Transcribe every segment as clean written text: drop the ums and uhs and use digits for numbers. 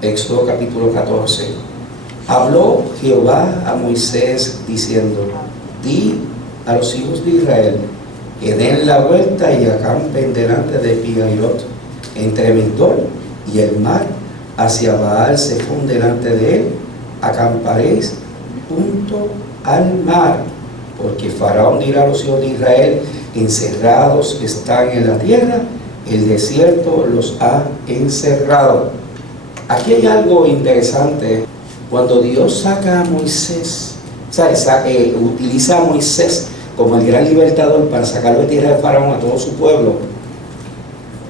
Éxodo capítulo 14. Habló Jehová a Moisés diciendo: di a los hijos de Israel que den la vuelta y acampen delante de Pi-hahirot, entre Migdol y el mar, hacia Baal-zephón delante de él, acamparéis junto al mar, porque Faraón dirá a los hijos de Israel: encerrados están en la tierra, el desierto los ha encerrado. Aquí hay algo interesante. Cuando Dios saca a Moisés, utiliza a Moisés como el gran libertador para sacarlo de tierra de Faraón a todo su pueblo,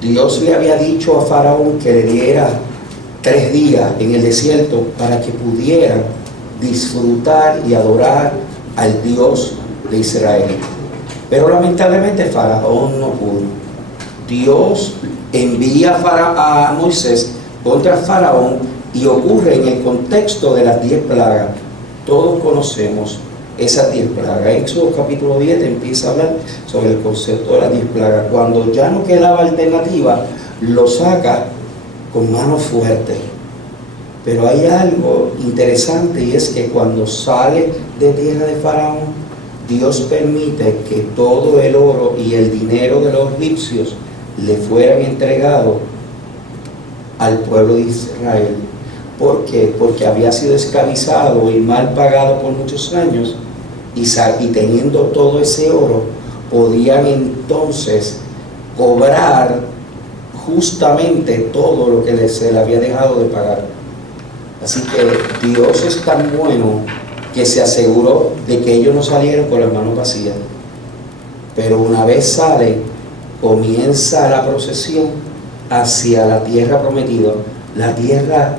Dios le había dicho a Faraón que le diera 3 días en el desierto para que pudieran disfrutar y adorar al Dios de Israel. Pero lamentablemente Faraón no pudo. Dios envía a Moisés contra Faraón y ocurre en el contexto de las 10 plagas. Todos conocemos esas 10 plagas. Éxodo capítulo 10 empieza a hablar sobre el concepto de las 10 plagas. Cuando ya no quedaba alternativa, lo saca con mano fuerte. Pero hay algo interesante, y es que cuando sale de tierra de Faraón, Dios permite que todo el oro y el dinero de los egipcios le fueran entregados al pueblo de Israel. ¿Por qué? Porque había sido esclavizado y mal pagado por muchos años, y teniendo todo ese oro, podían entonces cobrar justamente todo lo que se le había dejado de pagar. Así que Dios es tan bueno que se aseguró de que ellos no salieran con las manos vacías. Pero una vez salen, comienza la procesión hacia la tierra prometida, la tierra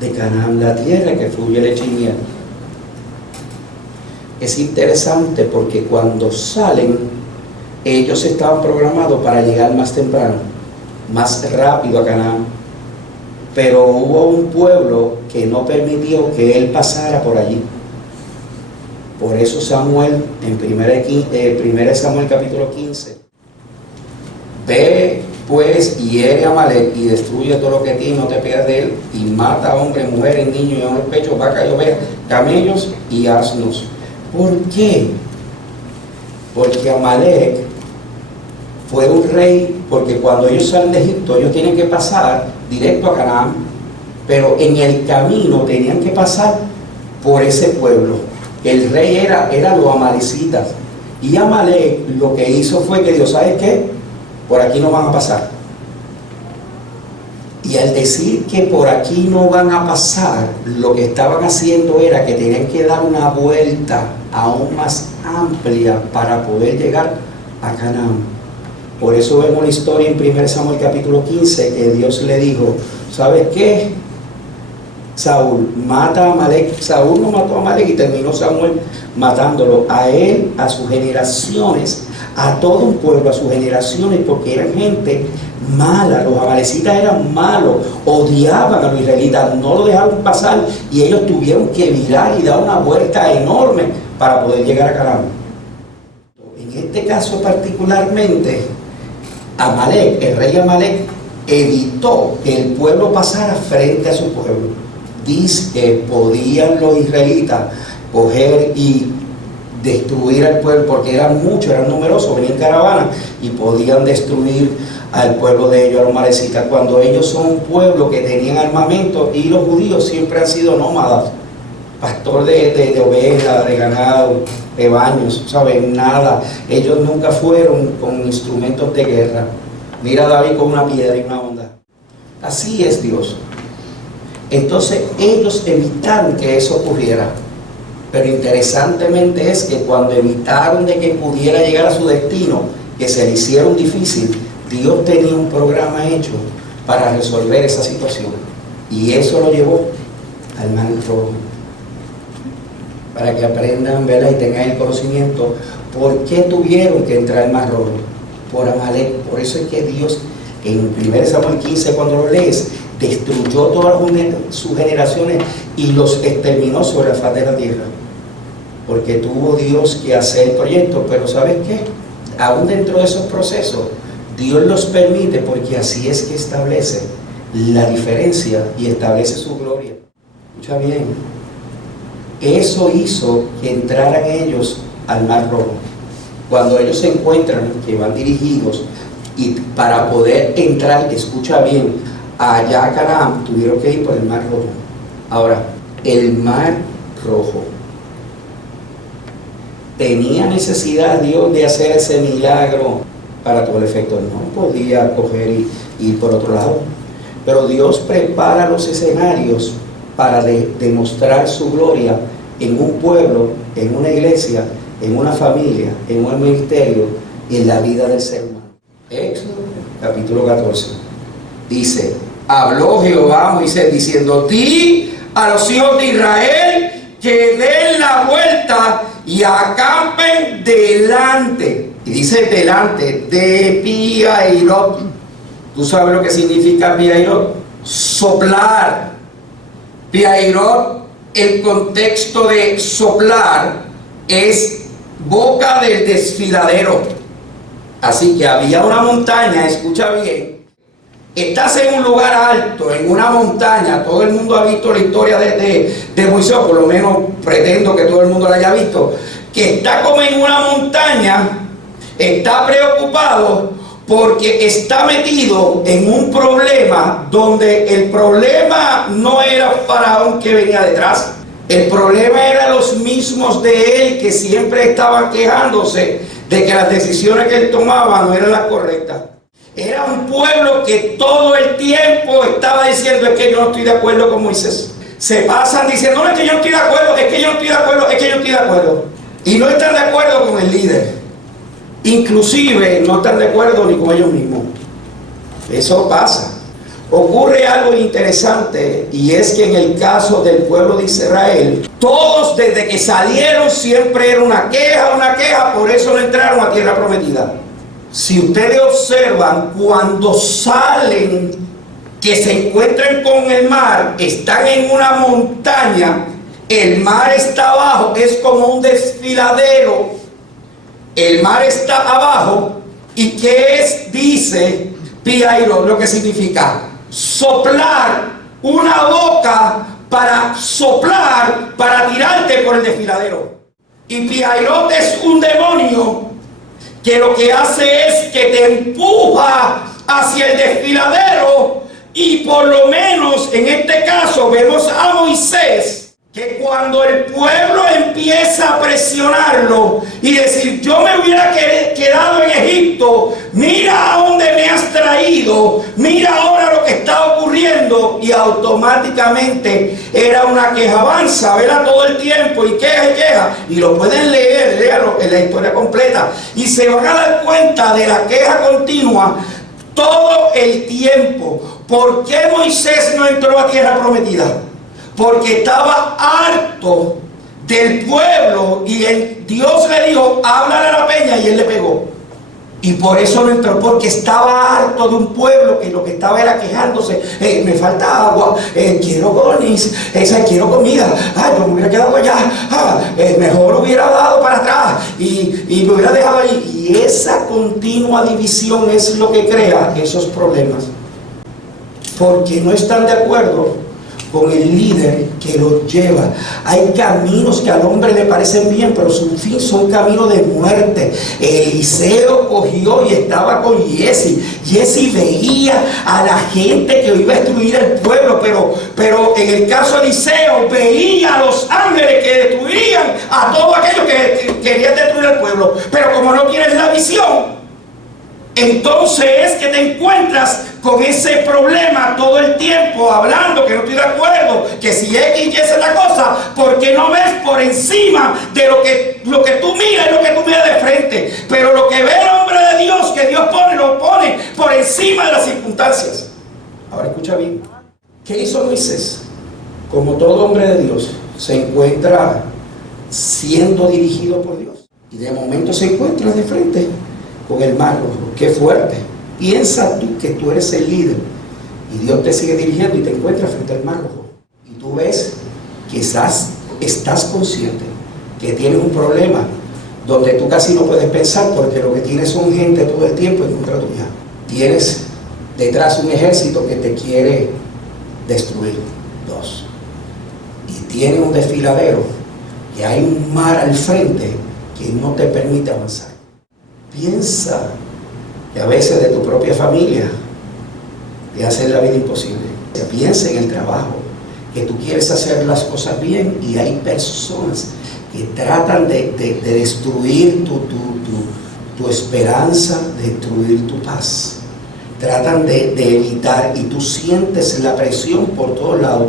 de Canaán, la tierra que fluye leche y miel. Es interesante porque cuando salen, ellos estaban programados para llegar más temprano, más rápido a Canaán. Pero hubo un pueblo que no permitió que él pasara por allí. Por eso Samuel, en 1 Samuel capítulo 15, ve pues y hiere a Amalek y destruye todo lo que tiene, no te pierdas de él, y mata a hombres, mujeres, niños y en los pechos, vacas y ovejas, camellos y asnos. ¿Por qué? Porque Amalek fue un rey, porque cuando ellos salen de Egipto, ellos tienen que pasar directo a Canaán, pero en el camino tenían que pasar por ese pueblo. El rey era los amalecitas, y Amalek lo que hizo fue que Dios, ¿sabe qué? Por aquí no van a pasar. Y al decir que por aquí no van a pasar, lo que estaban haciendo era que tenían que dar una vuelta aún más amplia para poder llegar a Canaán. Por eso vemos la historia en 1 Samuel capítulo 15, que Dios le dijo: ¿sabes qué? Saúl, mata a Amalek. Saúl no mató a Amalek y terminó Samuel matándolo a él, a sus generaciones, a todo un pueblo, a sus generaciones, porque eran gente mala. Los amalecitas eran malos, odiaban a los israelitas, no lo dejaban pasar, y ellos tuvieron que virar y dar una vuelta enorme para poder llegar a Canaán. En este caso particularmente, Amalek, el rey Amalek, evitó que el pueblo pasara frente a su pueblo. Dice que podían los israelitas coger y destruir al pueblo, porque eran muchos, eran numerosos, venían en caravana y podían destruir al pueblo de ellos, a los amalecitas, cuando ellos son un pueblo que tenían armamento, y los judíos siempre han sido nómadas, pastor de ovejas, de ganado, de baños, ¿saben? Nada, ellos nunca fueron con instrumentos de guerra. Mira a David con una piedra y una onda. Así es Dios. Entonces ellos evitaron que eso ocurriera. Pero interesantemente es que cuando evitaron de que pudiera llegar a su destino, que se le hicieron difícil, Dios tenía un programa hecho para resolver esa situación. Y eso lo llevó al Mar Rojo. Para que aprendan, ¿verdad? Y tengan el conocimiento. ¿Por qué tuvieron que entrar al Mar Rojo? Por Amalek. Por eso es que Dios, en 1 Samuel 15, cuando lo lees, destruyó todas sus generaciones y los exterminó sobre la faz de la tierra. Porque tuvo Dios que hacer el proyecto. Pero ¿sabes qué? Aún dentro de esos procesos, Dios los permite, porque así es que establece la diferencia y establece su gloria. Escucha bien, eso hizo que entraran ellos al Mar Rojo. Cuando ellos se encuentran, que van dirigidos, y para poder entrar, escucha bien, allá a Canaán, tuvieron que ir por el Mar Rojo. Ahora, el Mar Rojo, ¿tenía necesidad Dios de hacer ese milagro para todo el efecto? No podía coger y ir por otro lado. Pero Dios prepara los escenarios para demostrar su gloria en un pueblo, en una iglesia, en una familia, en un ministerio y en la vida del ser humano. Éxodo capítulo 14 dice: habló Jehová a Moisés diciendo: di a los hijos de Israel que den la vuelta y acampen delante. Y dice delante de Pi-hahirot. ¿Tú sabes lo que significa Pi-hahirot? Soplar. Pi-hahirot, el contexto de soplar es boca del desfiladero. Así que había una montaña, escucha bien. Estás en un lugar alto, en una montaña. Todo el mundo ha visto la historia de Moisés, por lo menos pretendo que todo el mundo la haya visto. Que está como en una montaña, está preocupado porque está metido en un problema donde el problema no era Faraón que venía detrás. El problema era los mismos de él que siempre estaban quejándose de que las decisiones que él tomaba no eran las correctas. Era un pueblo que todo el tiempo estaba diciendo: es que yo no estoy de acuerdo con Moisés. Se pasan diciendo: no, es que yo no estoy de acuerdo, es que yo no estoy de acuerdo, es que yo no estoy de acuerdo. Y no están de acuerdo con el líder. Inclusive no están de acuerdo ni con ellos mismos. Eso pasa. Ocurre algo interesante, y es que en el caso del pueblo de Israel, todos desde que salieron siempre era una queja, por eso no entraron a tierra prometida. Si ustedes observan, cuando salen, que se encuentran con el mar, están en una montaña, el mar está abajo, es como un desfiladero, el mar está abajo. ¿Y qué es? Dice Pi-hahirot, lo que significa soplar, una boca para soplar, para tirarte por el desfiladero. Y Pi-hahirot es un demonio que lo que hace es que te empuja hacia el desfiladero. Y por lo menos en este caso vemos a Moisés, que cuando el pueblo empieza a presionarlo y decir: yo me hubiera quedado en Egipto, mira a dónde me has traído, mira ahora lo que está ocurriendo, y automáticamente era una quejabanza, ¿verdad? Todo el tiempo, y queja, y lo pueden leer, léalo en la historia completa, y se van a dar cuenta de la queja continua todo el tiempo. ¿Por qué Moisés no entró a tierra prometida? Porque estaba harto del pueblo, y Dios le dijo: háblale a la peña, y él le pegó. Y por eso no entró, porque estaba harto de un pueblo que lo que estaba era quejándose: me falta agua, quiero gonis, quiero comida, yo me hubiera quedado allá, mejor hubiera dado para atrás y me hubiera dejado ahí. Y esa continua división es lo que crea esos problemas, porque no están de acuerdo con el líder que los lleva. Hay caminos que al hombre le parecen bien, pero su fin son caminos de muerte. Eliseo cogió y estaba con Giezi. Giezi veía a la gente que iba a destruir el pueblo, pero en el caso de Eliseo veía a los ángeles que destruirían a todos aquellos que querían destruir el pueblo. Pero como no tienes la visión, entonces es que te encuentras con ese problema todo el tiempo, hablando que no estoy de acuerdo, que si X y es la cosa, porque no ves por encima de lo que tú miras y lo que tú miras de frente. Pero lo que ve el hombre de Dios, que Dios pone, lo pone por encima de las circunstancias. Ahora escucha bien. ¿Qué hizo Moisés? Como todo hombre de Dios, se encuentra siendo dirigido por Dios, y de momento se encuentra de frente con el mar Rojo. ¡Qué fuerte! Piensa tú que tú eres el líder y Dios te sigue dirigiendo y te encuentras frente al mar Rojo, y tú ves, quizás estás consciente que tienes un problema donde tú casi no puedes pensar, porque lo que tienes son gente todo el tiempo en contra tuya. Tienes detrás un ejército que te quiere destruir. 2. Y tiene un desfiladero, que hay un mar al frente que no te permite avanzar. Piensa que a veces de tu propia familia te hacen la vida imposible. Piensa en el trabajo, que tú quieres hacer las cosas bien y hay personas que tratan de destruir tu esperanza, de destruir tu paz. Tratan de evitar, y tú sientes la presión por todos lados.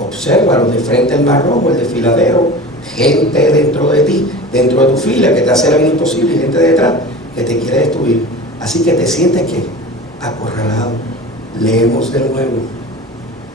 Obsérvalo, de frente al Mar Rojo, el desfiladero, gente dentro de ti, dentro de tu fila, que te hace la vida imposible, y gente detrás que te quiere destruir. Así que te sientes que acorralado. Leemos de nuevo.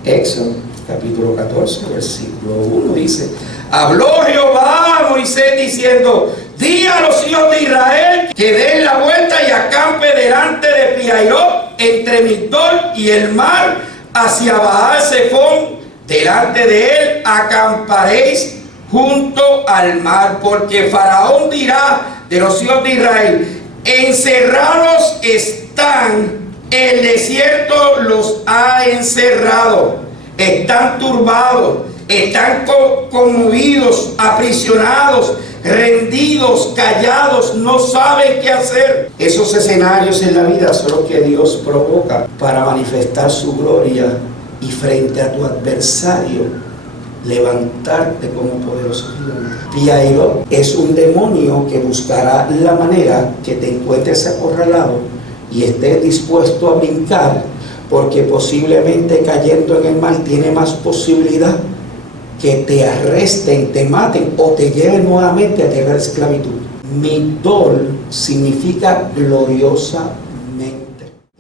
Éxodo capítulo 14, versículo 1 dice: habló Jehová a Moisés diciendo: di a los hijos de Israel que den la vuelta y acampe delante de Pi-hahirot, entre Migdol y el mar, hacia Baal-zephón. Delante de él acamparéis junto al mar, porque Faraón dirá de los hijos de Israel: encerrados están, el desierto los ha encerrado. Están turbados, están conmovidos, aprisionados, rendidos, callados, no saben qué hacer. Esos escenarios en la vida son los que Dios provoca para manifestar su gloria y frente a tu adversario levantarte como poderoso gigante. Pi-hahirot es un demonio que buscará la manera que te encuentres acorralado y estés dispuesto a brincar, porque posiblemente cayendo en el mar tiene más posibilidad que te arresten, te maten o te lleven nuevamente a tierra de esclavitud. Migdol significa gloriosamente.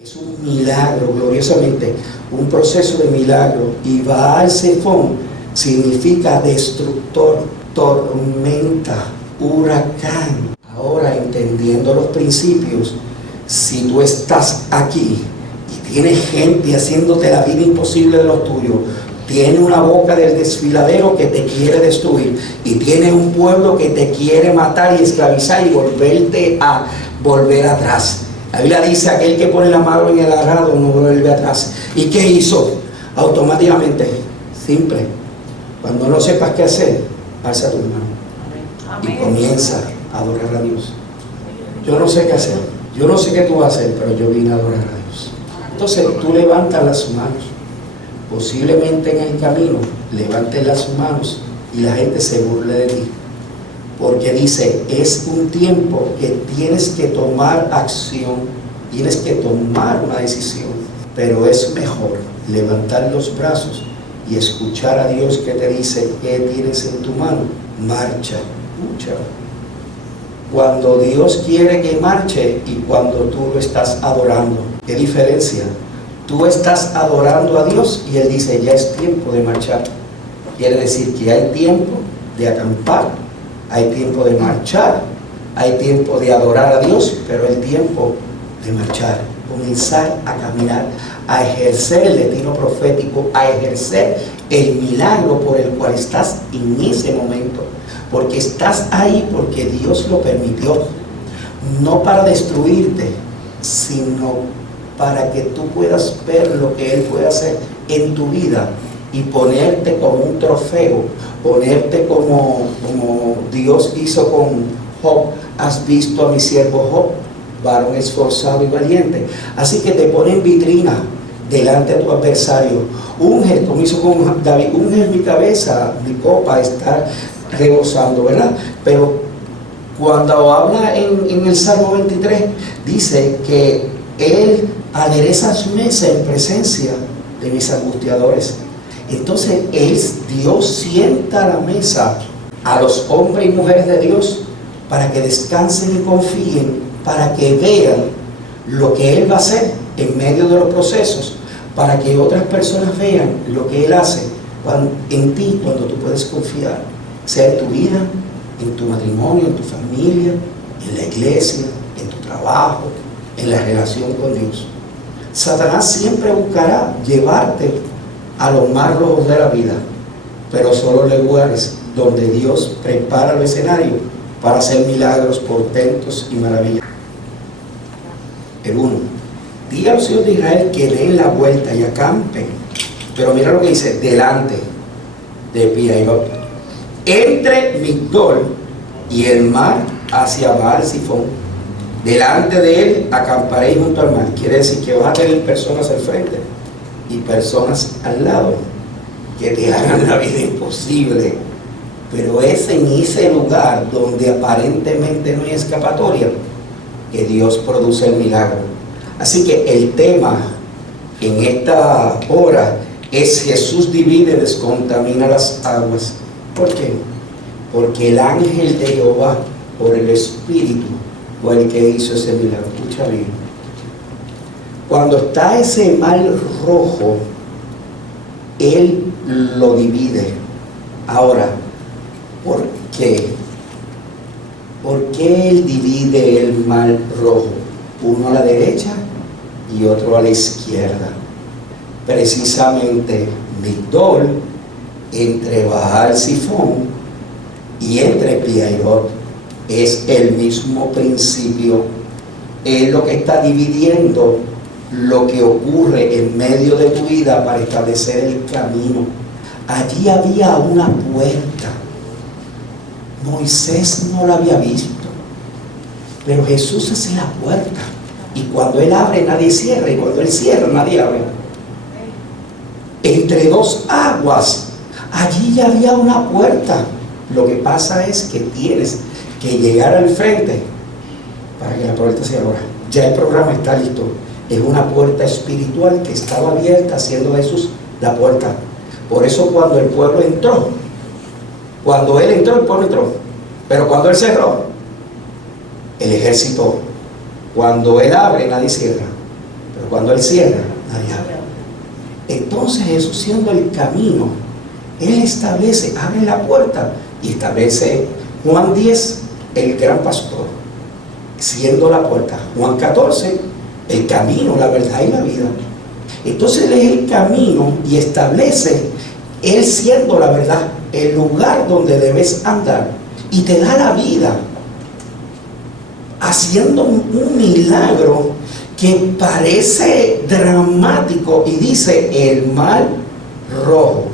Es un milagro, gloriosamente, un proceso de milagro. Y Baal-zephón significa destructor, tormenta, huracán. Ahora, entendiendo los principios, si tú estás aquí y tienes gente haciéndote la vida imposible de los tuyos, tiene una boca del desfiladero que te quiere destruir, y tiene un pueblo que te quiere matar y esclavizar y volver atrás. La Biblia dice: aquel que pone la mano en el arado no vuelve atrás. ¿Y qué hizo? Automáticamente, simple, cuando no sepas qué hacer, alza tu mano y comienza a adorar a Dios. Yo no sé qué hacer, yo no sé qué tú vas a hacer, pero yo vine a adorar a Dios. Entonces tú levantas las manos. Posiblemente en el camino levantes las manos y la gente se burle de ti, porque dice: es un tiempo que tienes que tomar acción, tienes que tomar una decisión. Pero es mejor levantar los brazos y escuchar a Dios que te dice: ¿qué tienes en tu mano? Marcha, escucha. Cuando Dios quiere que marche y cuando tú lo estás adorando, ¿qué diferencia? Tú estás adorando a Dios y Él dice: ya es tiempo de marchar. Quiere decir que hay tiempo de acampar, hay tiempo de marchar, hay tiempo de adorar a Dios, pero el tiempo de marchar, comenzar a caminar, a ejercer el destino profético, a ejercer el milagro por el cual estás en ese momento. Porque estás ahí porque Dios lo permitió, no para destruirte, sino para que tú puedas ver lo que Él puede hacer en tu vida y ponerte como un trofeo, ponerte como Dios hizo con Job. Has visto a mi siervo Job, varón esforzado y valiente. Así que te pone en vitrina delante de tu adversario. Unge, como hizo con David: unge mi cabeza, mi copa está rebosando, ¿verdad? Pero cuando habla en el Salmo 23, dice que Él adereza su mesa en presencia de mis angustiadores. Entonces Dios sienta a la mesa a los hombres y mujeres de Dios para que descansen y confíen, para que vean lo que Él va a hacer en medio de los procesos, para que otras personas vean lo que Él hace en ti cuando tú puedes confiar, sea en tu vida, en tu matrimonio, en tu familia, en la iglesia, en tu trabajo, en la relación con Dios. Satanás siempre buscará llevarte a los más rojos de la vida, pero solo lugares donde Dios prepara el escenario para hacer milagros, portentos y maravillas. El 1. di a los hijos de Israel que den la vuelta y acampen. Pero mira lo que dice, delante de Pi-hahirot, entre Migdol y el mar hacia Baal-Zifón. Delante de él acamparéis junto al mar. Quiere decir que vas a tener personas al frente y personas al lado que te hagan la vida imposible. Pero es en ese lugar donde aparentemente no hay escapatoria que Dios produce el milagro. Así que el tema en esta hora es: Jesús divide, descontamina las aguas. ¿Por qué? Porque el ángel de Jehová, por el Espíritu, fue el que hizo ese milagro. Escucha bien. Cuando está ese mar rojo, Él lo divide. Ahora, ¿por qué? ¿Por qué Él divide el mar rojo? Uno a la derecha y otro a la izquierda. Precisamente Migdol, entre Baal-Zifón y entre Pi-hahirot, es el mismo principio. Es lo que está dividiendo lo que ocurre en medio de tu vida para establecer el camino. Allí había una puerta. Moisés no la había visto, pero Jesús es la puerta. Y cuando Él abre, nadie cierra, y cuando Él cierra, nadie abre. Entre dos aguas, allí ya había una puerta. Lo que pasa es que tienes que llegar al frente para que la puerta se abra. Ya el programa está listo. Es una puerta espiritual que estaba abierta, haciendo Jesús la puerta. Por eso cuando el pueblo entró, cuando Él entró, el pueblo entró. Pero cuando Él cerró, el ejército. Cuando Él abre, nadie cierra. Pero cuando Él cierra, nadie abre. Entonces Jesús, siendo el camino, Él establece, abre la puerta y establece Juan 10, el gran pastor, siendo la puerta. Juan 14, el camino, la verdad y la vida. Entonces Él es el camino y establece, Él siendo la verdad, el lugar donde debes andar, y te da la vida, haciendo un milagro que parece dramático, y dice el mar rojo.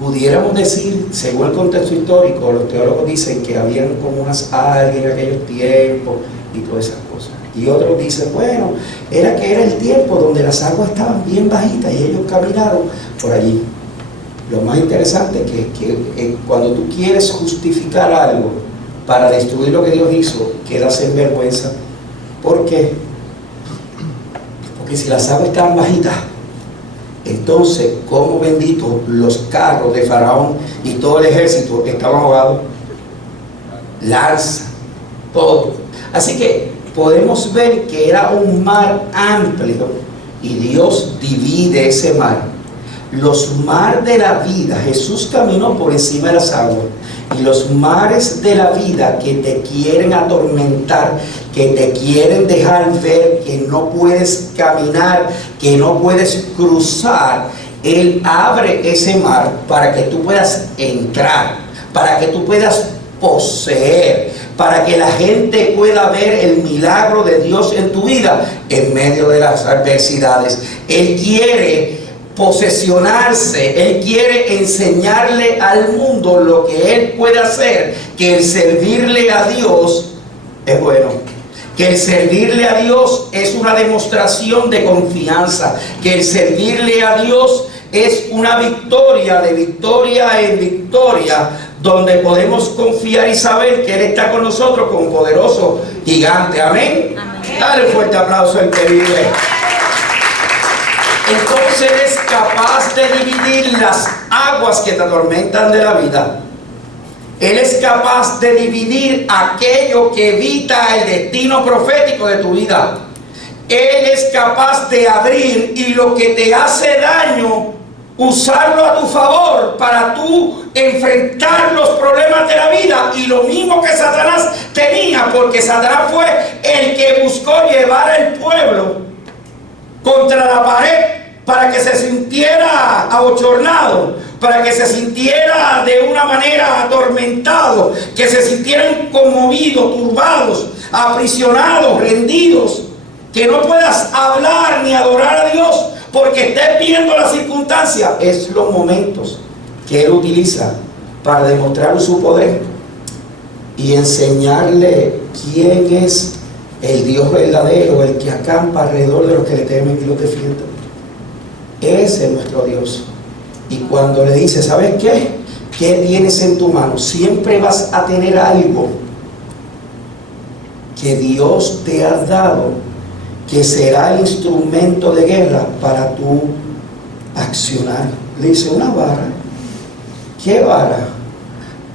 Pudiéramos decir, según el contexto histórico, los teólogos dicen que habían como unas algas en aquellos tiempos y todas esas cosas. Y otros dicen, bueno, era que era el tiempo donde las aguas estaban bien bajitas y ellos caminaron por allí. Lo más interesante es que cuando tú quieres justificar algo para destruir lo que Dios hizo, quedas en vergüenza. ¿Por qué? Porque si las aguas estaban bajitas, entonces, ¿cómo bendito los carros de Faraón y todo el ejército estaban ahogados? Lanza, todo. Así que podemos ver que era un mar amplio y Dios divide ese mar. Los mares de la vida, Jesús caminó por encima de las aguas, y los mares de la vida que te quieren atormentar, que te quieren dejar ver que no puedes caminar, que no puedes cruzar, Él abre ese mar para que tú puedas entrar, para que tú puedas poseer, para que la gente pueda ver el milagro de Dios en tu vida en medio de las adversidades. Él quiere posesionarse, Él quiere enseñarle al mundo lo que Él puede hacer, que el servirle a Dios es bueno, que el servirle a Dios es una demostración de confianza, que el servirle a Dios es una victoria, de victoria en victoria, donde podemos confiar y saber que Él está con nosotros como poderoso gigante. Amén. Amén. Dale un fuerte aplauso al que vive. Entonces Él es capaz de dividir las aguas que te atormentan de la vida. Él es capaz de dividir aquello que evita el destino profético de tu vida. Él es capaz de abrir y lo que te hace daño, usarlo a tu favor para tú enfrentar los problemas de la vida. Y lo mismo que Satanás tenía, porque Satanás fue el que buscó llevar al pueblo contra la pared para que se sintiera abochornado, para que se sintiera de una manera atormentado, que se sintieran conmovidos, turbados, aprisionados, rendidos. que no puedas hablar ni adorar a Dios porque estés viendo la circunstancia, es los momentos que Él utiliza para demostrar su poder y enseñarle quién es el Dios verdadero, el que acampa alrededor de los que le temen y los defienden. Ese es nuestro Dios. Y cuando le dice, ¿sabes qué? ¿Qué tienes en tu mano? Siempre vas a tener algo que Dios te ha dado, que será instrumento de guerra para tu accionar. Le dice, una vara. ¿Qué vara?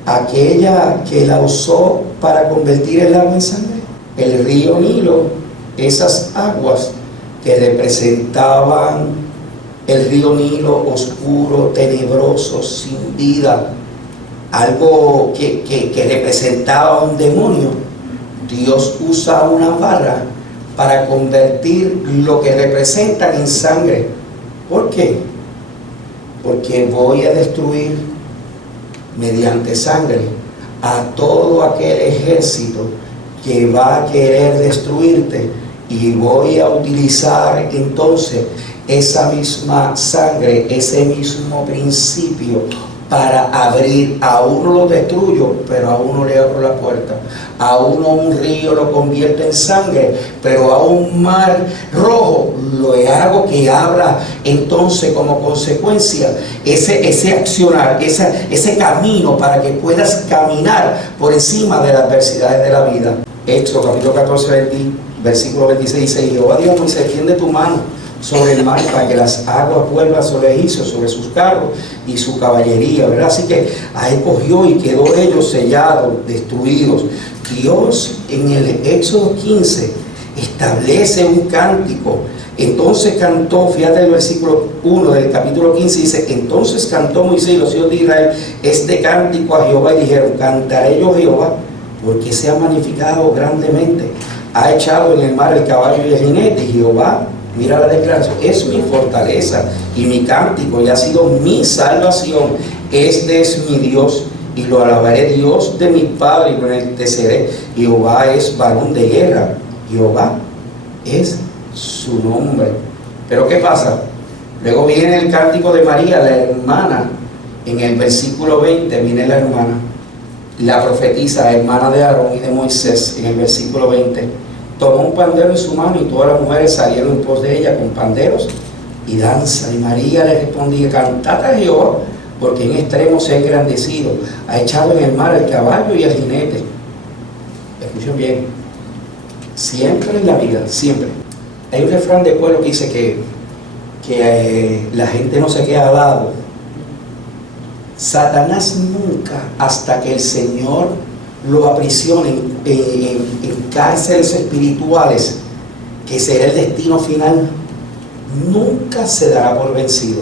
Aquella que la usó para convertir el agua en sangre. El río Nilo, esas aguas que representaban el río Nilo oscuro, tenebroso, sin vida, algo que representaba un demonio. Dios usa una vara para convertir lo que representan en sangre. ¿Por qué? Porque voy a destruir mediante sangre a todo aquel ejército que va a querer destruirte, y voy a utilizar entonces esa misma sangre, ese mismo principio, para abrir. A uno lo destruyo, pero a uno le abro la puerta. A uno un río lo convierto en sangre, pero a un mar rojo lo hago que abra entonces como consecuencia ese accionar, ese camino para que puedas caminar por encima de las adversidades de la vida. Éxodo capítulo 14, versículo 26 dice, Jehová dijo a Moisés, extiende tu mano sobre el mar para que las aguas vuelvan sobre Egipcio, sobre sus carros y su caballería, ¿verdad? Así que ahí cogió y quedó ellos sellados, destruidos. Dios en el Éxodo 15 establece un cántico. Entonces cantó, fíjate el versículo 1 del capítulo 15, dice, entonces cantó Moisés y los hijos de Israel este cántico a Jehová y dijeron, cantaré yo a Jehová porque se ha magnificado grandemente, ha echado en el mar el caballo y el jinete, y Jehová, mira la declaración, es mi fortaleza y mi cántico y ha sido mi salvación. Este es mi Dios y lo alabaré, Dios de mi padre, y lo enalteceré. Jehová es varón de guerra, Jehová es su nombre. Pero ¿qué pasa? Luego viene el cántico de María, la hermana. En el versículo 20 viene la hermana, la profetisa, hermana de Aarón y de Moisés. En el versículo 20 tomó un pandero en su mano y todas las mujeres salieron en pos de ella con panderos y danza. Y María le respondía, cantad a Jehová, porque en extremo se ha engrandecido, ha echado en el mar el caballo y el jinete. Escuchen bien, siempre en la vida, siempre. Hay un refrán de pueblo que dice que la gente no se queda al lado. Satanás nunca, hasta que el Señor lo aprisione en cárceles espirituales, que será el destino final, nunca se dará por vencido.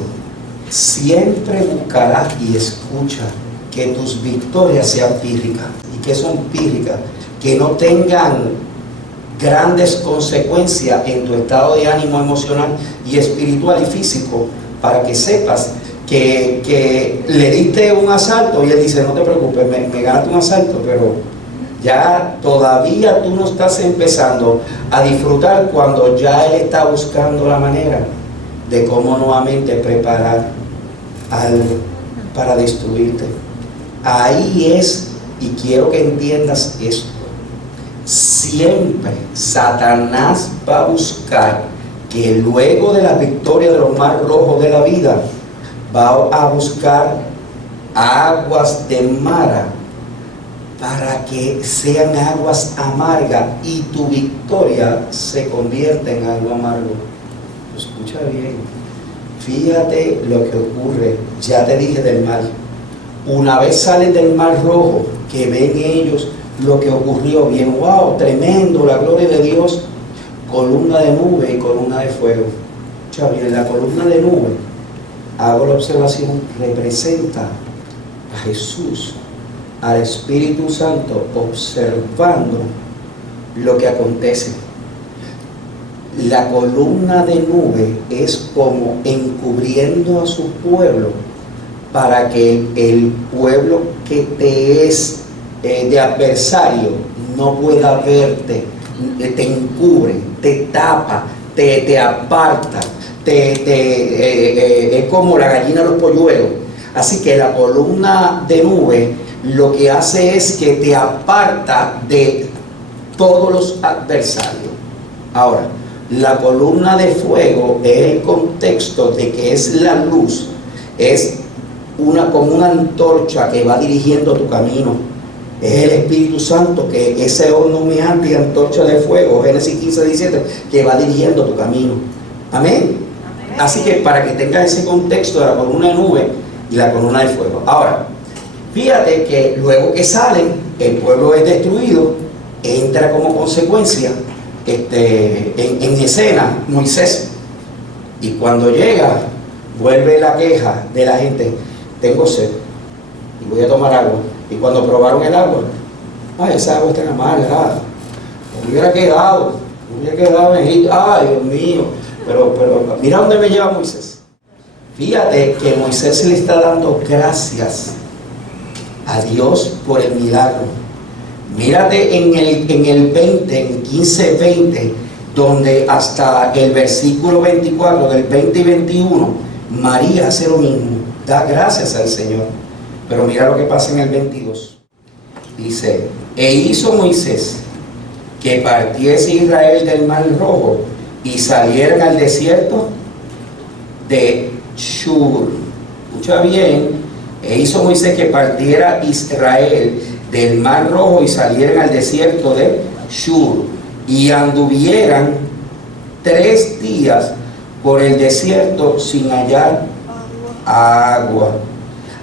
Siempre buscará y escucha que tus victorias sean pírricas. ¿Y qué son pírricas? Que no tengan grandes consecuencias en tu estado de ánimo emocional y espiritual y físico, para que sepas que le diste un asalto y él dice, no te preocupes, me ganaste un asalto, pero ya todavía tú no estás empezando a disfrutar, cuando ya él está buscando la manera de cómo nuevamente preparar algo para destruirte. Ahí es, y quiero que entiendas esto, siempre Satanás va a buscar que luego de la victoria de los mar rojos de la vida, va a buscar aguas de Mara para que sean aguas amargas y tu victoria se convierta en algo amargo. Escucha bien, fíjate lo que ocurre. Ya te dije del mar. Una vez salen del mar rojo, que ven ellos lo que ocurrió, bien, wow, tremendo, la gloria de Dios, columna de nube y columna de fuego. Escucha bien, la columna de nube, hago la observación, representa a Jesús, al Espíritu Santo, observando lo que acontece. La columna de nube es como encubriendo a su pueblo, para que el pueblo que te es de adversario no pueda verte te encubre, te tapa, te aparta, es como la gallina de los polluelos. Así que la columna de nube lo que hace es que te aparta de todos los adversarios. Ahora, la columna de fuego es el contexto de que es la luz, es como una antorcha que va dirigiendo tu camino. Es el Espíritu Santo, que ese horno humeante y antorcha de fuego, Génesis 15:17, que va dirigiendo tu camino. Amén. Así que para que tengas ese contexto de la columna de nube y la columna de fuego. Ahora, fíjate que luego que salen, el pueblo es destruido, entra como consecuencia en escena Moisés. Y cuando llega, vuelve la queja de la gente: tengo sed y voy a tomar agua. Y cuando probaron el agua, esa agua está amarga, me hubiera quedado en Egipto. Ay, Dios mío, pero mira dónde me lleva Moisés. Fíjate que Moisés le está dando gracias a Dios por el milagro. Mírate en el 20, en 15:20, donde hasta el versículo 24 del 20 y 21, María hace lo mismo, da gracias al Señor. Pero mira lo que pasa en el 22. Dice: e hizo Moisés que partiese Israel del Mar Rojo y salieran al desierto de Shur. Escucha bien: e hizo Moisés que partiera Israel del Mar Rojo y salieran al desierto de Shur y anduvieran 3 días por el desierto sin hallar agua.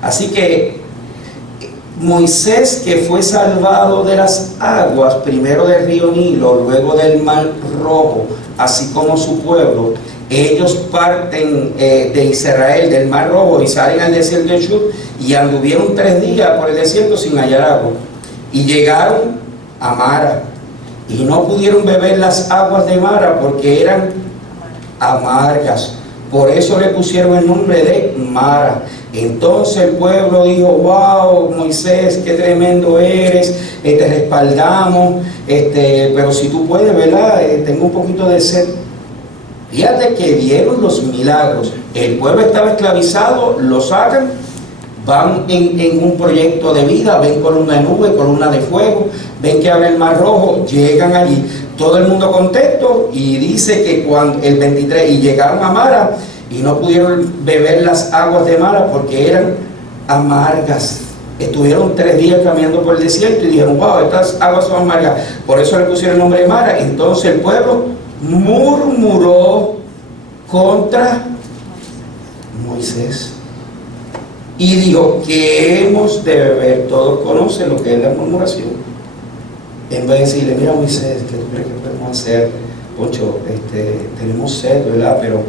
Así que Moisés, que fue salvado de las aguas, primero del río Nilo, luego del Mar Rojo, así como su pueblo, ellos parten de Israel del Mar Rojo y salen al desierto de Shur y anduvieron 3 días por el desierto sin hallar agua. Y llegaron a Mara y no pudieron beber las aguas de Mara porque eran amargas. Por eso le pusieron el nombre de Mara. Entonces el pueblo dijo: wow, Moisés, qué tremendo eres, te respaldamos, pero si tú puedes, ¿verdad? Tengo un poquito de sed. Fíjate que vieron los milagros. El pueblo estaba esclavizado, lo sacan, van en un proyecto de vida, ven columna de nube, columna de fuego, ven que abre el Mar Rojo, llegan allí, todo el mundo contento, y dice que cuando el 23, y llegaron a Mara, y no pudieron beber las aguas de Mara porque eran amargas. Estuvieron 3 días caminando por el desierto y dijeron: wow, estas aguas son amargas. Por eso le pusieron el nombre de Mara. Entonces el pueblo murmuró contra Moisés y dijo: ¿qué hemos de beber? Todos conocen lo que es la murmuración. En vez de decirle: mira, Moisés, ¿qué tú crees que podemos hacer? Poncho, tenemos sed, ¿verdad? Pero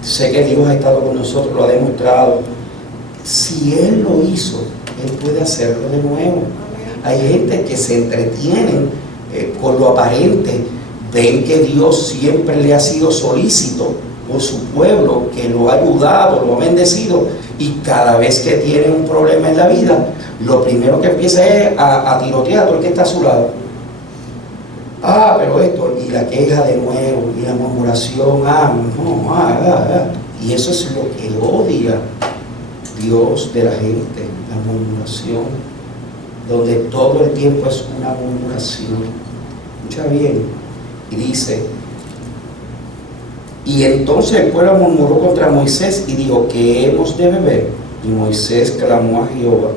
sé que Dios ha estado con nosotros, lo ha demostrado. Si Él lo hizo, Él puede hacerlo de nuevo. Hay gente que se entretienen con lo aparente, ven que Dios siempre le ha sido solícito por su pueblo, que lo ha ayudado, lo ha bendecido, y cada vez que tiene un problema en la vida, lo primero que empieza es a tirotear a todo el que está a su lado. Pero esto, y la queja de nuevo, y la murmuración, y eso es lo que odia Dios de la gente, la murmuración, donde todo el tiempo es una murmuración. Escucha bien, y dice: y entonces el pueblo murmuró contra Moisés y dijo: ¿qué hemos de beber? Y Moisés clamó a Jehová,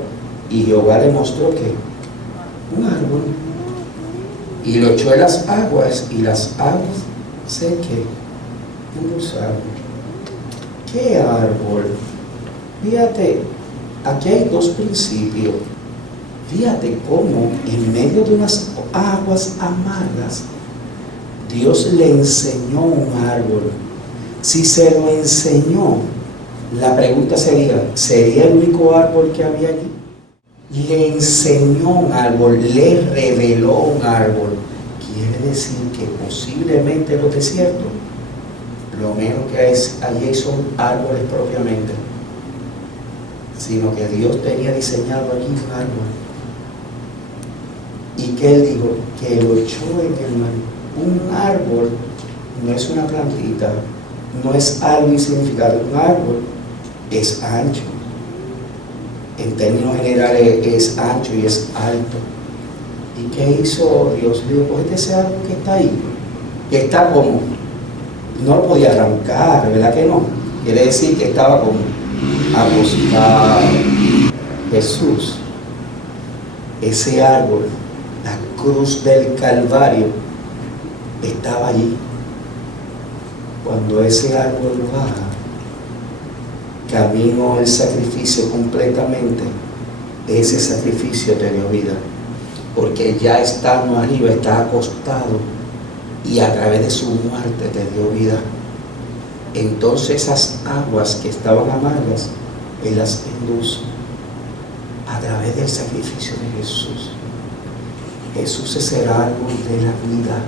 y Jehová le mostró que un árbol, y lo echó en las aguas, y las aguas se endulzaron. ¿Qué árbol? Fíjate, aquí hay 2 principios. Fíjate cómo en medio de unas aguas amargas Dios le enseñó un árbol. Si se lo enseñó, la pregunta ¿sería el único árbol que había allí? Le enseñó un árbol, le reveló un árbol. Quiere decir que posiblemente en los desiertos, lo menos que hay allí son árboles propiamente, sino que Dios tenía diseñado allí un árbol. Y que Él dijo: que lo echó en el mar. un árbol no es una plantita, no es algo insignificante. Un árbol es ancho, en términos generales es ancho y es alto. ¿Y qué hizo Dios? Le dijo, cógete ese árbol que está ahí, que está como, no lo podía arrancar, ¿verdad que no? Quiere decir que estaba como acostado. Jesús, ese árbol, la cruz del Calvario, estaba allí. Cuando ese árbol baja, camino el sacrificio completamente, ese sacrificio te dio vida, porque ya estando arriba, está acostado, y a través de su muerte te dio vida. Entonces esas aguas que estaban amargas, Él las endulzó a través del sacrificio de Jesús. Jesús es el árbol de la vida.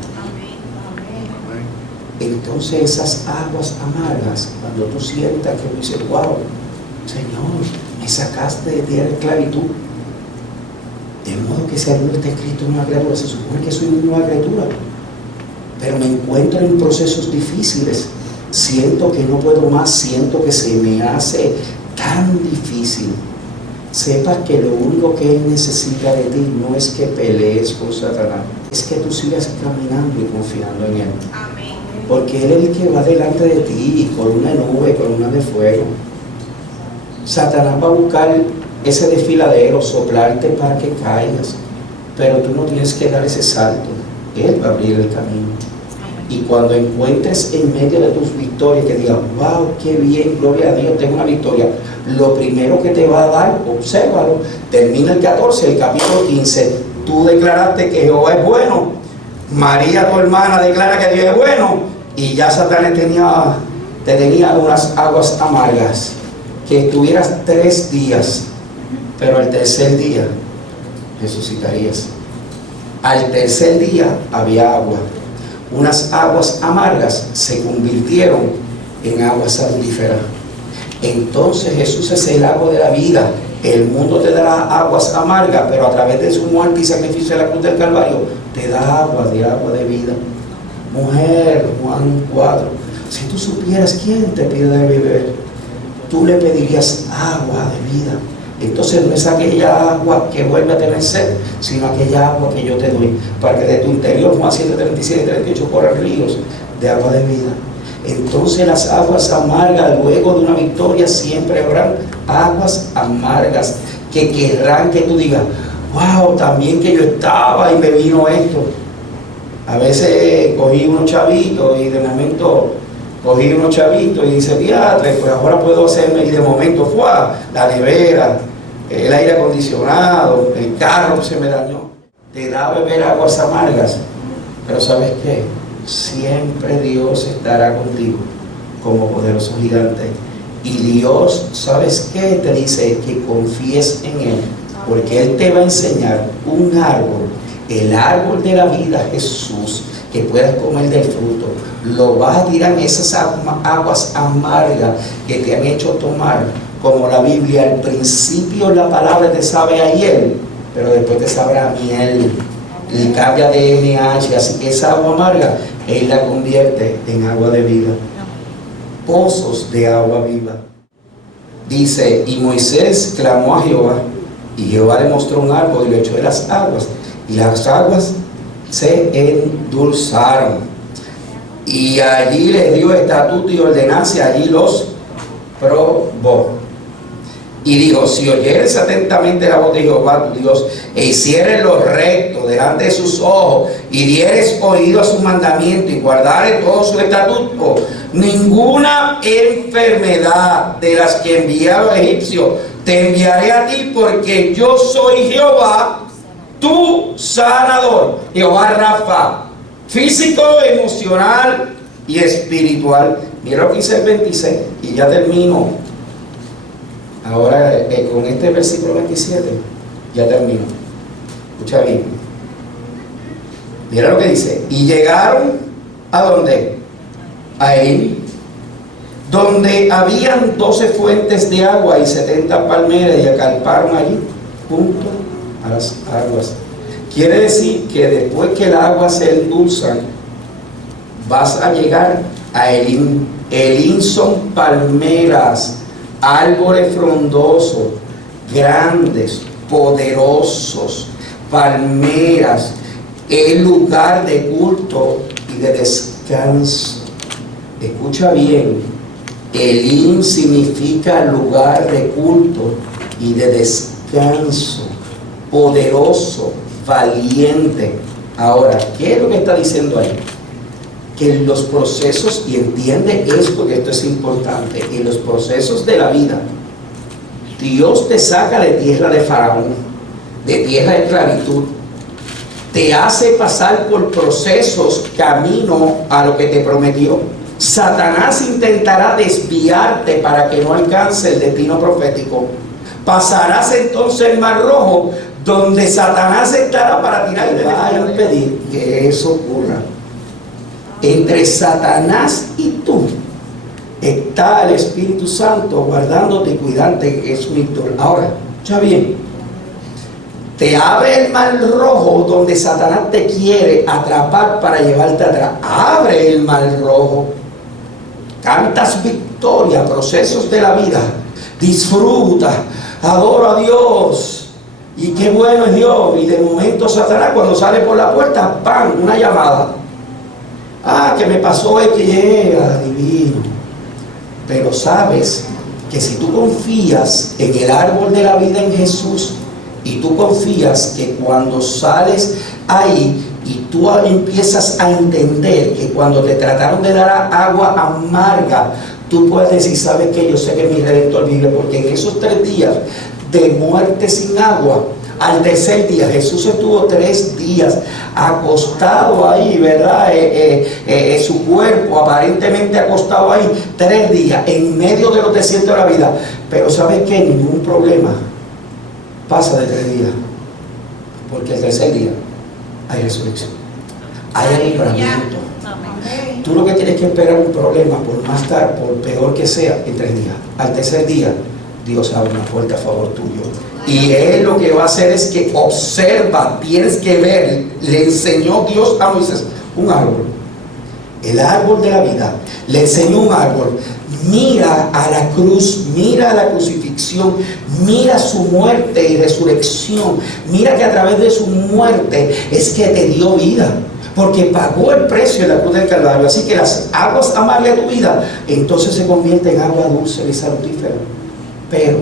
Entonces esas aguas amargas, cuando tú sientas que dices, wow, Señor, me sacaste de tierra de esclavitud, de modo que ese árbol está escrito en una criatura, se supone que soy una nueva criatura, pero me encuentro en procesos difíciles, siento que no puedo más, siento que se me hace tan difícil. Sepas que lo único que Él necesita de ti no es que pelees con Satanás, es que tú sigas caminando y confiando en Él. Amén. Porque Él es el que va delante de ti con una nube, con una de fuego. Satanás va a buscar ese desfiladero, soplarte para que caigas, pero tú no tienes que dar ese salto. Él va a abrir el camino. Y cuando encuentres en medio de tus victorias que digas, wow, qué bien, gloria a Dios, tengo una victoria, lo primero que te va a dar, obsérvalo, termina el 14, el capítulo 15, tú declaraste que Jehová es bueno, María tu hermana declara que Dios es bueno, y ya Satanás te tenía unas aguas amargas, que estuvieras 3 días, pero al tercer día resucitarías. Al tercer día había agua. Unas aguas amargas se convirtieron en aguas salutíferas. Entonces Jesús es el agua de la vida. El mundo te dará aguas amargas, pero a través de su muerte y sacrificio de la cruz del Calvario te da agua de vida. Mujer, Juan 4, si tú supieras quién te pide de beber, tú le pedirías agua de vida. Entonces no es aquella agua que vuelve a tener sed, sino aquella agua que yo te doy, para que de tu interior, Juan 7, 37 y 38, corran ríos de agua de vida. Entonces las aguas amargas, luego de una victoria, siempre habrán aguas amargas que querrán que tú digas, wow, también que yo estaba y me vino esto. A veces cogí unos chavitos y de momento cogí unos chavitos y dice, diatre, pues ahora puedo hacerme, y de momento fue la nevera, el aire acondicionado, el carro se me dañó. Te da a beber aguas amargas, pero ¿sabes qué? Siempre Dios estará contigo como poderoso gigante. Y Dios, ¿sabes qué? Te dice que confíes en Él, porque Él te va a enseñar un árbol, el árbol de la vida, Jesús, que puedas comer del fruto. Lo vas a tirar en esas aguas amargas que te han hecho tomar, como la Biblia, al principio la palabra te sabe a hiel, pero después te sabrá a miel, y cambia de NH, así que esa agua amarga, Él la convierte en agua de vida, pozos de agua viva. Dice, y Moisés clamó a Jehová, y Jehová le mostró un árbol y lo echó de las aguas, y las aguas se endulzaron, y allí les dio estatuto y ordenanza, allí los probó. Y dijo, si oyeres atentamente la voz de Jehová tu Dios, e hicieres lo recto delante de sus ojos, y dieres oído a su mandamiento, y guardares todo su estatuto, ninguna enfermedad de las que envié a los egipcios te enviaré a ti, porque yo soy Jehová, tu sanador. Jehová Rafa, físico, emocional y espiritual. Mira lo que dice el 26, y ya termino. Ahora con este versículo 27, ya termino. Escucha bien. Mira lo que dice. Y llegaron ¿a dónde? A él, donde habían 12 fuentes de agua y 70 palmeras, y acamparon allí junto a las aguas. Quiere decir que después que el agua se endulza, vas a llegar a Elim. Elim son palmeras, árboles frondosos, grandes, poderosos, palmeras, el lugar de culto y de descanso. Escucha bien, Elim significa lugar de culto y de descanso, poderoso, valiente. Ahora, ¿qué es lo que está diciendo ahí? Que en los procesos, y entiende esto, que esto es importante, en los procesos de la vida, Dios te saca de tierra de Faraón, de tierra de esclavitud, te hace pasar por procesos camino a lo que te prometió. Satanás intentará desviarte para que no alcance el destino profético. Pasarás entonces el Mar Rojo, donde Satanás estará para tirarte. Va a impedir que eso ocurra. Entre Satanás y tú está el Espíritu Santo guardándote y cuidándote. Es un victor. Ahora, escucha bien. Te abre el Mar Rojo, donde Satanás te quiere atrapar para llevarte atrás. Abre el Mar Rojo. Cantas victoria, procesos de la vida. Disfruta, adora a Dios. Y qué bueno es Dios. Y de momento Satanás, cuando sale por la puerta, ¡pam!, una llamada. Ah, que me pasó es que llega, divino. Pero sabes que si tú confías en el árbol de la vida en Jesús, y tú confías que cuando sales ahí y tú empiezas a entender que cuando te trataron de dar agua amarga, tú puedes decir, ¿sabes qué? Yo sé que mi Redentor vive, porque en esos 3 días de muerte sin agua, al tercer día, Jesús estuvo 3 días acostado ahí, ¿verdad? Su cuerpo aparentemente acostado ahí 3 días, en medio de los desiertos de la vida. Pero ¿sabes qué? Ningún problema pasa de 3 días, porque el tercer día hay resurrección, hay alumbramiento. Tú lo que tienes que esperar un problema, por más tarde, por peor que sea, en 3 días. Al tercer día, Dios abre una puerta a favor tuyo. Y Él lo que va a hacer es que observa, tienes que ver. Le enseñó Dios a Moisés un árbol, el árbol de la vida. Le enseñó un árbol. Mira a la cruz, mira a la crucifixión, mira su muerte y resurrección. Mira que a través de su muerte es que te dio vida, porque pagó el precio en la cruz del Calvario. Así que las aguas amargas de tu vida entonces se convierten en agua dulce y salutífera. Pero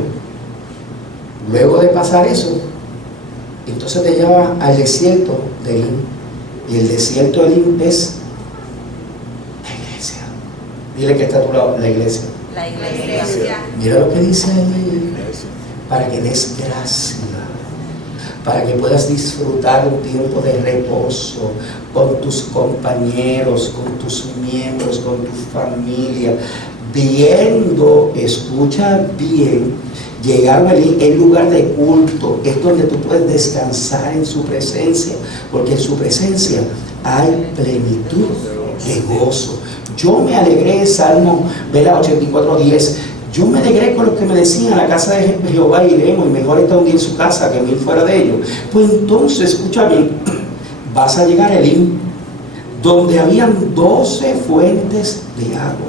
luego de pasar eso, entonces te lleva al desierto de Elim. Y el desierto de Elim es la iglesia. Dile que está a tu lado, la iglesia. La iglesia. Mira lo que dice ahí. Para que des gracia, para que puedas disfrutar un tiempo de reposo con tus compañeros, con tus miembros, con tu familia, viendo, escucha bien, llegar a el lugar de culto, es donde tú puedes descansar en su presencia, porque en su presencia hay plenitud de gozo. Yo me alegré, Salmo 84:10, yo me alegré con lo que me decían, a la casa de Jehová iremos, y mejor está un día en su casa que 1000 fuera de ellos. Pues entonces, escucha bien, vas a llegar a Elim, donde habían 12 fuentes de agua.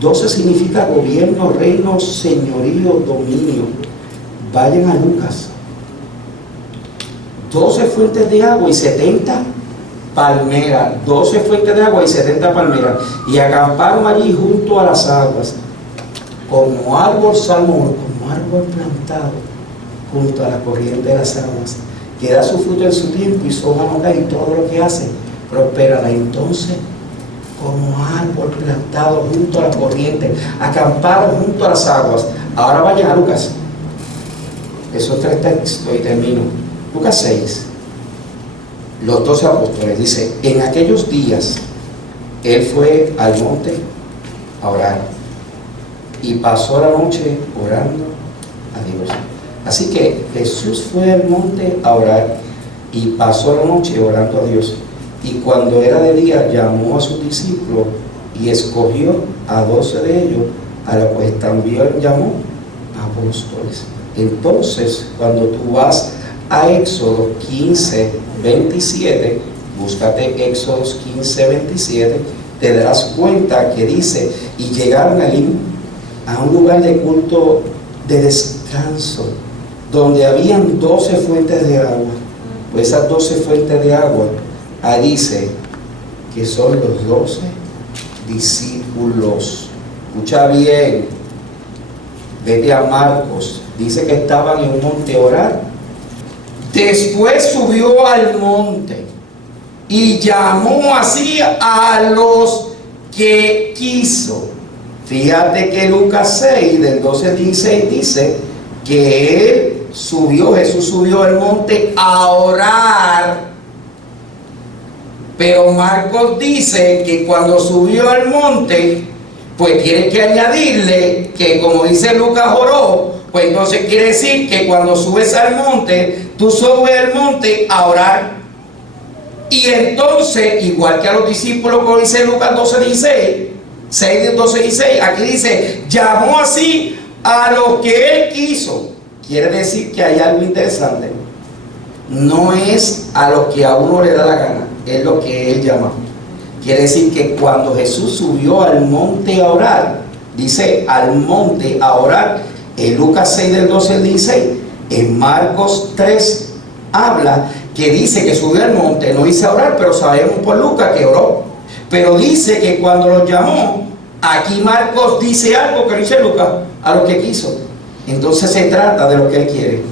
12 significa gobierno, reino, señorío, dominio. Vayan a Lucas. 12 fuentes de agua y 70 palmeras. 12 fuentes de agua y 70 palmeras. Y acamparon allí junto a las aguas, como árbol, Salmo 1, como árbol plantado junto a la corriente de las aguas, que da su fruto en su tiempo y su hoja no cae, y todo lo que hace prosperará. Entonces, como árbol plantado junto a la corriente, acampado junto a las aguas. Ahora vayan a Lucas. Esos 3 textos y termino. Lucas 6. Los 12 apóstoles, dice, en aquellos días él fue al monte a orar y pasó la noche orando a Dios. Así que Jesús fue al monte a orar y pasó la noche orando a Dios. Y cuando era de día, llamó a sus discípulos y escogió a 12 de ellos, a los cuales también llamó apóstoles. Entonces, cuando tú vas a Éxodo 15:27, búscate Éxodo 15:27, te darás cuenta que dice, y llegaron a un lugar de culto de descanso, donde habían 12 fuentes de agua. Pues esas 12 fuentes de agua, ahí dice que son los 12 discípulos. Escucha bien, vete a Marcos, dice que estaban en un monte a orar. Después subió al monte y llamó así a los que quiso. Fíjate que Lucas 6, del 12 al 16, dice que Jesús subió al monte a orar. Pero Marcos dice que cuando subió al monte, pues tiene que añadirle que, como dice Lucas, oró. Pues entonces quiere decir que cuando subes al monte, tú subes al monte a orar. Y entonces, igual que a los discípulos, como dice Lucas 12:16, 6, 12, 16, aquí dice, llamó así a los que él quiso. Quiere decir que hay algo interesante. No es a lo que a uno le da la gana, es lo que él llama. Quiere decir que cuando Jesús subió al monte a orar, dice al monte a orar, en Lucas 6 del 12 al 16, en Marcos 3 habla que dice que subió al monte, no dice a orar, pero sabemos por Lucas que oró. Pero dice que cuando los llamó, aquí Marcos dice algo que no dice Lucas, a lo que quiso. Entonces se trata de lo que él quiere.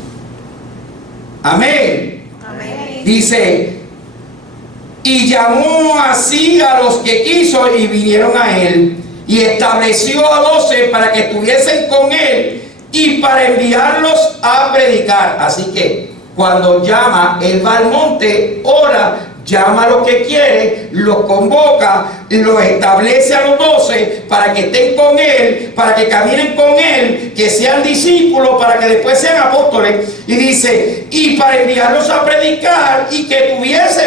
Amén. Amén. Dice, y llamó así a los que quiso y vinieron a él, y estableció a 12 para que estuviesen con él y para enviarlos a predicar. Así que cuando llama, él va al monte, ora, llama a los que quiere, los convoca, los establece a los 12 para que estén con él, para que caminen con él, que sean discípulos, para que después sean apóstoles. Y dice, y para enviarlos a predicar y que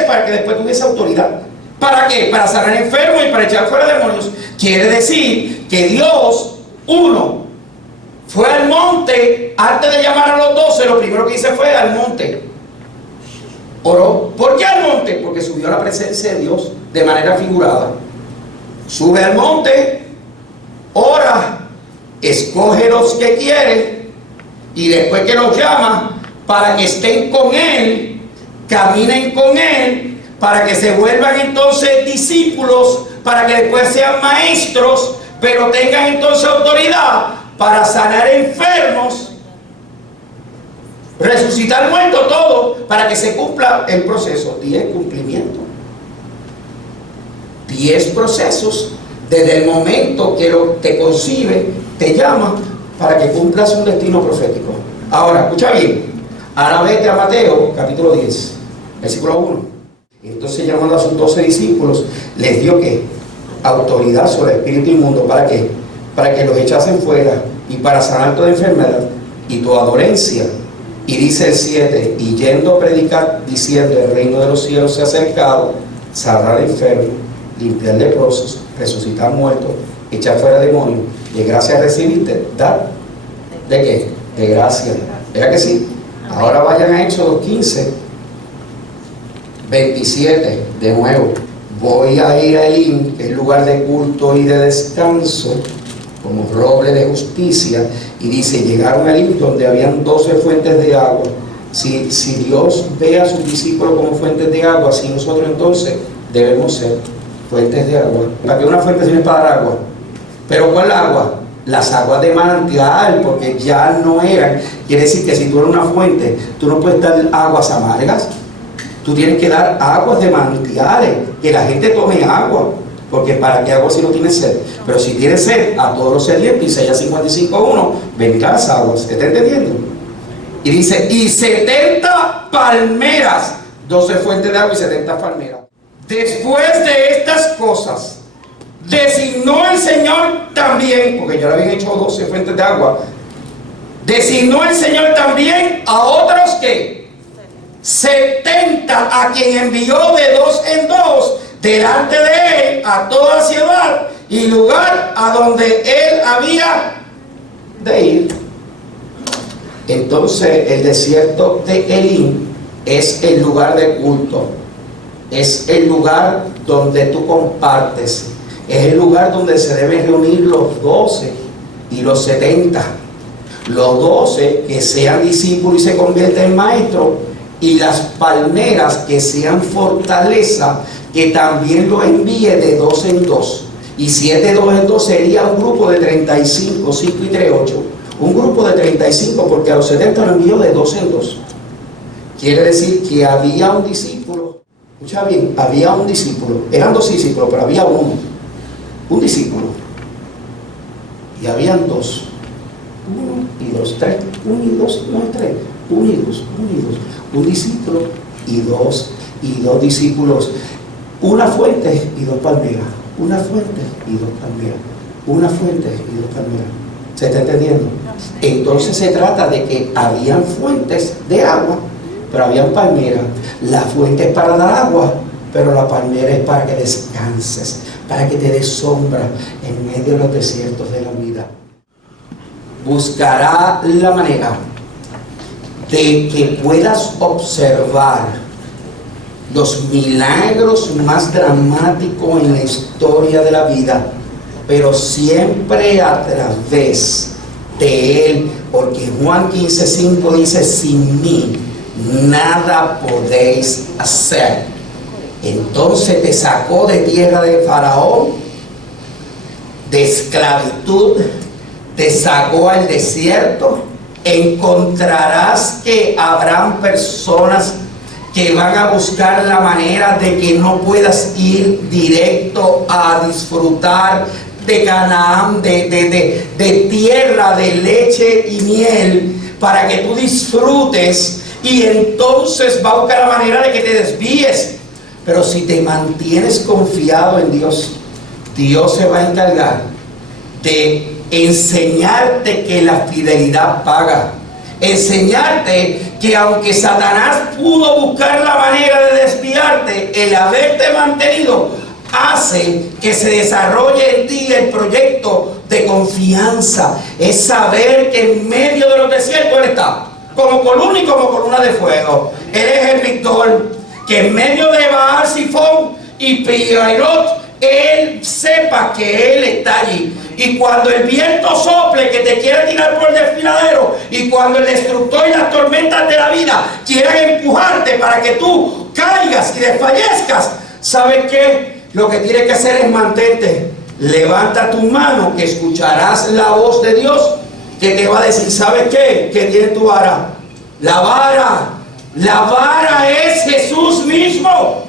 para que después tuviese autoridad. ¿Para qué? Para sanar enfermos y para echar fuera demonios. Quiere decir que Dios, uno, fue al monte, antes de llamar a los 12, lo primero que hizo fue al monte. Oró. ¿Por qué al monte? Porque subió a la presencia de Dios de manera figurada. Sube al monte, ora, escoge los que quiere y después que los llama para que estén con él, caminen con él, para que se vuelvan entonces discípulos, para que después sean maestros, pero tengan entonces autoridad para sanar enfermos, resucitar muertos, todo, para que se cumpla el proceso. 10 cumplimientos, 10 procesos desde el momento que te concibe, te llama para que cumplas un destino profético. Ahora, escucha bien. Ahora vete a Mateo capítulo 10, versículo 1. Entonces, llamando a sus 12 discípulos, les dio ¿qué? Autoridad sobre el espíritu inmundo. ¿Para qué? Para que los echasen fuera y para sanar toda enfermedad y toda dolencia. Y dice el 7, y yendo a predicar, diciendo, el reino de los cielos se ha acercado, sanar enfermos, limpiar leprosos, resucitar muertos, echar fuera demonios. ¿De gracia recibiste? ¿Dar? ¿De qué? De gracia. ¿Verdad que sí? Ahora vayan a Éxodo 15, 27, de nuevo. Voy a ir ahí, que es lugar de culto y de descanso, como roble de justicia, y dice, llegaron ahí donde habían 12 fuentes de agua. Si Dios ve a sus discípulos como fuentes de agua, así nosotros entonces debemos ser fuentes de agua. ¿Para qué una fuente sirve para dar agua? ¿Pero cuál agua? Las aguas de manantial, porque ya no eran. Quiere decir que si tú eres una fuente, tú no puedes dar aguas amargas. Tú tienes que dar aguas de manantiales, que la gente tome agua. Porque ¿para qué agua si no tienes sed? Pero si tienes sed, a todos los sedientos, Isaías 55:1, vendrán las aguas. ¿Está entendiendo? Y dice, y 70 palmeras, 12 fuentes de agua y 70 palmeras. Después de estas cosas, designó el Señor también, porque ya le habían hecho 12 fuentes de agua, designó el Señor también a otros que 70, a quien envió de 2 en 2 delante de él a toda ciudad y lugar a donde él había de ir. Entonces el desierto de Elim es el lugar de culto, es el lugar donde tú compartes, Es el lugar donde se deben reunir los 12 y los 70. Los 12 que sean discípulos y se convierten en maestros, y las palmeras que sean fortaleza, que también lo envíe de 2 en 2. Y si es de 2 en 2 sería un grupo de 35, 5 y 3, 8. Un grupo de 35, porque a los 70 lo envió de 2 en 2. Quiere decir que había un discípulo. Escucha bien, había un discípulo. Eran 2 discípulos, pero había uno. Un discípulo. Y habían 2. 1 y 2, 3. 1 y 2, no es 3. 1 y 2, 1 y 2. Un discípulo y dos discípulos. Una fuente y 2 palmeras. Una fuente y 2 palmeras. Una fuente y 2 palmeras. ¿Se está entendiendo? Entonces se trata de que habían fuentes de agua, pero habían palmeras. La fuente es para dar agua, pero la palmera es para que descanses, para que te des sombra en medio de los desiertos de la vida. Buscará la manera de que puedas observar los milagros más dramáticos en la historia de la vida, pero siempre a través de Él, porque Juan 15:5 dice: sin mí nada podéis hacer. Entonces te sacó de tierra de Faraón, de esclavitud, te sacó al desierto. Encontrarás que habrán personas que van a buscar la manera de que no puedas ir directo a disfrutar de Canaán, de tierra de leche y miel, para que tú disfrutes, y entonces va a buscar la manera de que te desvíes. Pero si te mantienes confiado en Dios, Dios se va a encargar de enseñarte que la fidelidad paga, enseñarte que aunque Satanás pudo buscar la manera de desviarte, el haberte mantenido hace que se desarrolle en ti el proyecto de confianza. Es saber que en medio de los desiertos Él está, como columna y como columna de fuego. Él es el victor, que en medio de Baal-Sifón y Pi-Hairot, Él sepa que Él está allí. Y cuando el viento sople que te quiere tirar por el desfiladero, y cuando el destructor y las tormentas de la vida quieran empujarte para que tú caigas y desfallezcas, ¿sabes qué? Lo que tienes que hacer es mantente. Levanta tu mano, que escucharás la voz de Dios, que te va a decir: ¿sabes qué? Que tiene tu vara. La vara es Jesús mismo,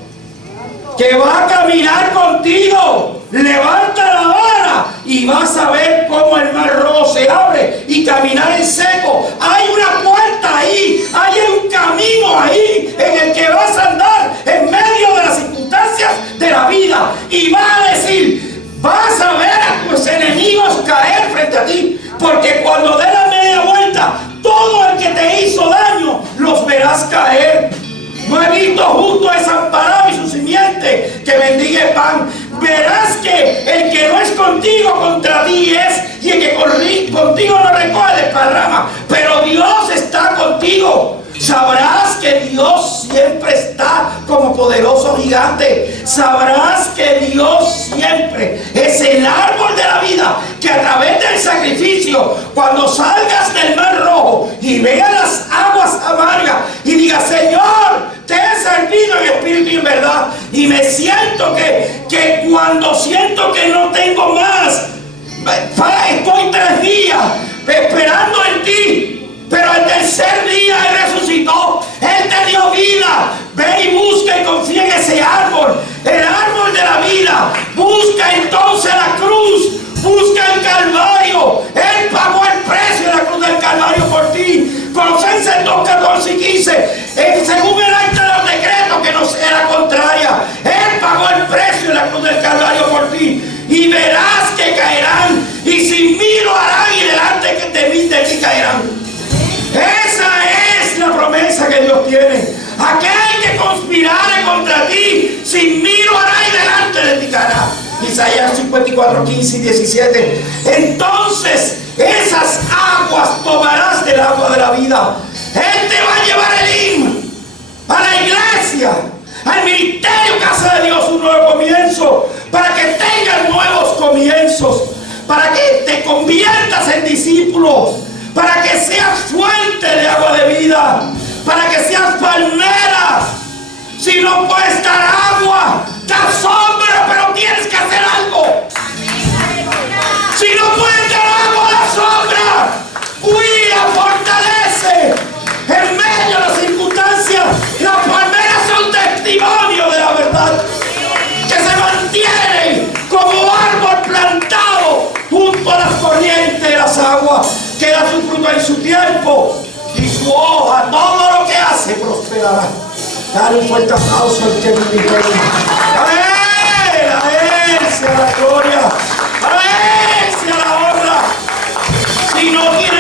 que va a caminar contigo. Levanta la vara y vas a ver cómo el mar rojo se abre y caminar en seco. Hay una puerta ahí, hay un camino ahí en el que vas a andar en medio de las circunstancias de la vida, y vas a decir: vas a ver a tus enemigos caer frente a ti, porque cuando dé la media vuelta, todo el que te hizo daño los verás caer. No he visto justo desamparado y su simiente que bendiga el pan. Verás que el que no es contigo contra ti es, y el que contigo no recoge desparrama. Pero Dios está contigo. Sabrás que Dios siempre está como poderoso gigante. Sabrás que Dios siempre es el árbol de la vida, que a través del sacrificio, cuando salgas del mar rojo y veas las aguas amargas y digas: Señor, te he servido en espíritu y en verdad, y me siento que cuando siento que no tengo más, estoy 3 días esperando en ti, pero el tercer día Él resucitó, Él te dio vida. Ve y busca y confía en ese árbol, el árbol de la vida. Busca entonces la cruz, busca el Calvario. Él pagó el precio de la cruz del Calvario por ti. Colosenses 2, 14 y 15. Según el acta de los decretos que nos era contraria, Él pagó el precio de la cruz del Calvario por ti. Y verás que caerán, y sin mí lo harán, y delante de ti caerán. Esa es la promesa que Dios tiene. Aquel que conspirare contra ti, sin mí lo hará, y delante de ti caerá. Isaías 54, 15 y 17. Entonces esas aguas tomarás del agua de la vida. Él te va a llevar el himno a la iglesia, al ministerio Casa de Dios, un nuevo comienzo, para que tengas nuevos futuro, para que seas fuente de agua de vida, para que seas palmera. Si no puedes dar agua, da sombra, pero tienes que hacer algo. Si no puedes dar agua, da sombra. Cuida, fortalece. En medio de las circunstancias, las palmeras son testimonio de la verdad, que se mantienen como árbol plantado junto a las corrientes de las aguas, que da su fruto en su tiempo y su hoja, todo lo que hace prosperará. Dale un fuerte aplauso al que vive. A él sea la gloria, a él sea la honra. Si no tienes